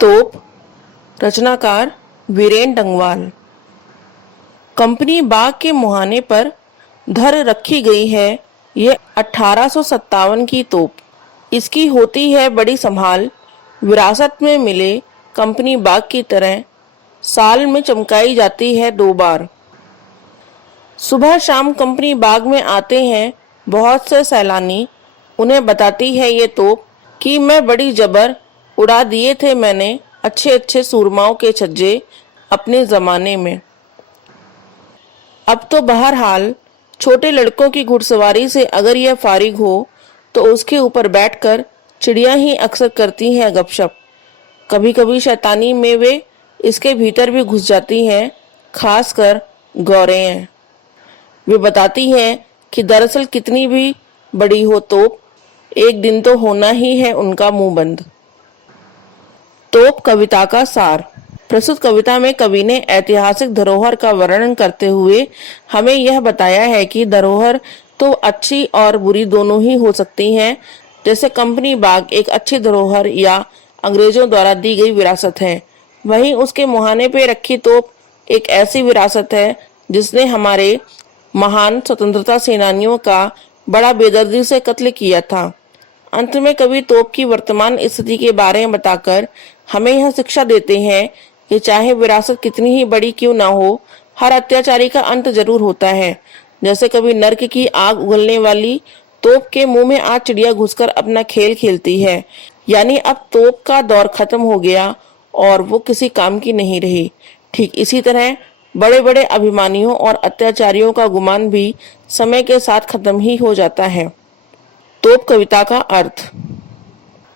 तोप, रचनाकार वीरेन डंगवाल। कंपनी बाग के मुहाने पर धर रखी गई है ये 1857 की तोप। इसकी होती है बड़ी संभाल, विरासत में मिले कंपनी बाग की तरह साल में चमकाई जाती है 2 बार। सुबह शाम कंपनी बाग में आते हैं बहुत से सैलानी। उन्हें बताती है ये तोप कि मैं बड़ी जबर उड़ा दिए थे मैंने अच्छे अच्छे सूरमाओं के छज्जे अपने जमाने में। अब तो बहरहाल छोटे लड़कों की घुड़सवारी से अगर यह फारिग हो तो उसके ऊपर बैठकर चिड़िया ही अक्सर करती हैं गपशप। कभी कभी शैतानी में वे इसके भीतर भी घुस जाती हैं, खासकर गौरें। वे बताती हैं कि दरअसल कितनी भी बड़ी हो तोप, एक दिन तो होना ही है उनका मुंह बंद। तोप कविता का सार। प्रस्तुत कविता में कवि ने ऐतिहासिक धरोहर का वर्णन करते हुए हमें यह बताया है कि धरोहर तो अच्छी और बुरी दोनों ही हो सकती हैं। जैसे कंपनी बाग एक अच्छी धरोहर या अंग्रेजों द्वारा दी गई विरासत है, वहीं उसके मुहाने पे रखी तोप एक ऐसी विरासत है जिसने हमारे महान स्वतंत्रता सेनानियों का बड़ा बेदर्दी से कत्ल किया था। अंत में कवि तोप की वर्तमान स्थिति के बारे में बताकर हमें यह शिक्षा देते हैं कि चाहे विरासत कितनी ही बड़ी क्यों ना हो, हर अत्याचारी का अंत जरूर होता है। जैसे कभी नर्क की आग उगलने वाली तोप के मुंह में आज चिड़िया घुसकर अपना खेल खेलती है, यानी अब तोप का दौर खत्म हो गया और वो किसी काम की नहीं रही। ठीक इसी तरह बड़े बड़े अभिमानियों और अत्याचारियों का गुमान भी समय के साथ खत्म ही हो जाता है। तोप कविता का अर्थ।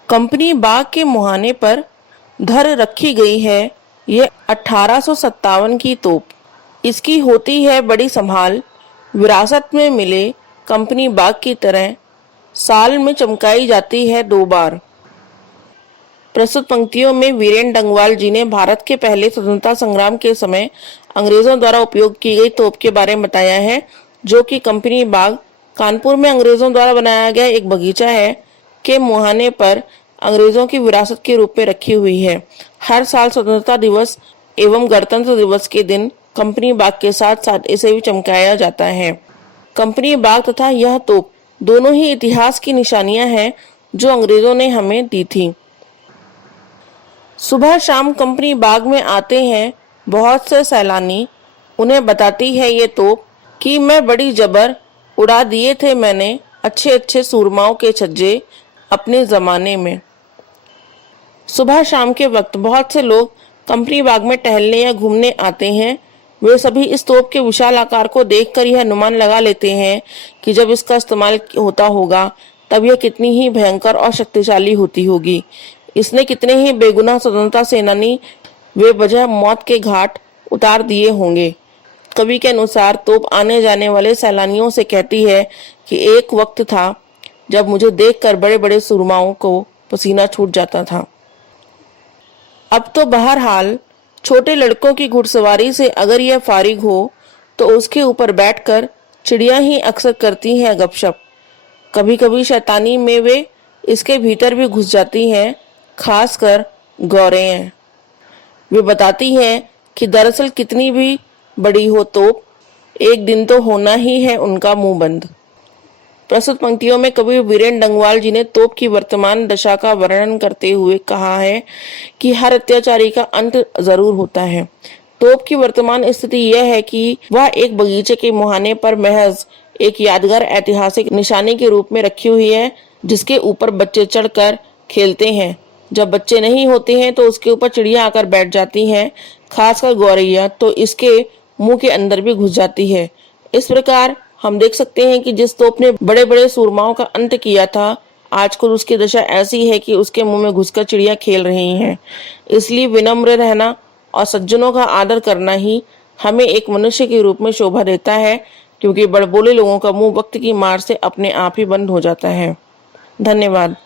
कंपनी बाग के मुहाने पर धर रखी गई है ये 1857 की तोप। इसकी होती है बड़ी संभाल, विरासत में मिले कंपनी बाग की तरह साल में चमकाई जाती है 2 बार। प्रस्तुत पंक्तियों में वीरेन डंगवाल जी ने भारत के पहले स्वतंत्रता संग्राम के समय अंग्रेजों द्वारा उपयोग की गई तोप के बारे में बताया है, जो कि कंपनी बाग कानपुर में अंग्रेजों द्वारा बनाया गया एक बगीचा है के मुहाने पर अंग्रेजों की विरासत के रूप में रखी हुई है। हर साल स्वतंत्रता दिवस एवं गणतंत्र दिवस के दिन कंपनी बाग के साथ साथ इसे भी चमकाया जाता है। कंपनी बाग तथा यह तोप दोनों ही इतिहास की निशानियां हैं जो अंग्रेजों ने हमें दी थी। सुबह शाम कंपनी बाग में आते हैं बहुत से सैलानी। उन्हें बताती है ये तोप कि मैं बड़ी जबर उड़ा दिए थे मैंने अच्छे अच्छे सूरमाओं के छज्जे अपने जमाने में। सुबह शाम के वक्त बहुत से लोग कंपनी बाग में टहलने या घूमने आते हैं। वे सभी इस तोप के विशाल आकार को देखकर यह अनुमान लगा लेते हैं कि जब इसका इस्तेमाल होता होगा तब यह कितनी ही भयंकर और शक्तिशाली होती होगी। इसने कितने ही बेगुनाह स्वतंत्रता सेनानी बेवजह मौत के घाट उतार दिए होंगे। कवि के अनुसार तोप आने जाने वाले सैलानियों से कहती है कि एक वक्त था जब मुझे देखकर बड़े बड़े सुरमाओं को पसीना छूट जाता था। अब तो बहरहाल छोटे लड़कों की घुड़सवारी से अगर यह फारिग हो तो उसके ऊपर बैठकर चिड़िया ही अक्सर करती हैं गपशप। कभी कभी शैतानी में वे इसके भीतर भी घुस जाती हैं, खासकर गौरें। वे बताती हैं कि दरअसल कितनी भी बड़ी हो तोप, एक दिन तो होना ही है उनका मुंह बंद। प्रस्तुत पंक्तियों में कवि वीरेन डंगवाल जी ने तोप की वर्तमान दशा का वर्णन करते हुए कहा है कि हर अत्याचारी का अंत जरूर होता है। तोप की वर्तमान स्थिति यह है कि वह एक बगीचे के मुहाने पर महज एक यादगार ऐतिहासिक निशानी के रूप में रखी हुई है, जिसके ऊपर बच्चे चढ़कर खेलते हैं। जब बच्चे नहीं होते हैं तो उसके ऊपर चिड़िया आकर बैठ जाती हैं, खासकर गौरैया तो इसके मुंह के अंदर भी घुस जाती है। इस प्रकार हम देख सकते हैं कि जिस तोप ने बड़े बड़े सूरमाओं का अंत किया था, आजकल उसकी दशा ऐसी है कि उसके मुंह में घुसकर चिड़िया खेल रही हैं। इसलिए विनम्र रहना और सज्जनों का आदर करना ही हमें एक मनुष्य के रूप में शोभा देता है, क्योंकि बड़बोले लोगों का मुंह वक्त की मार से अपने आप ही बंद हो जाता है। धन्यवाद।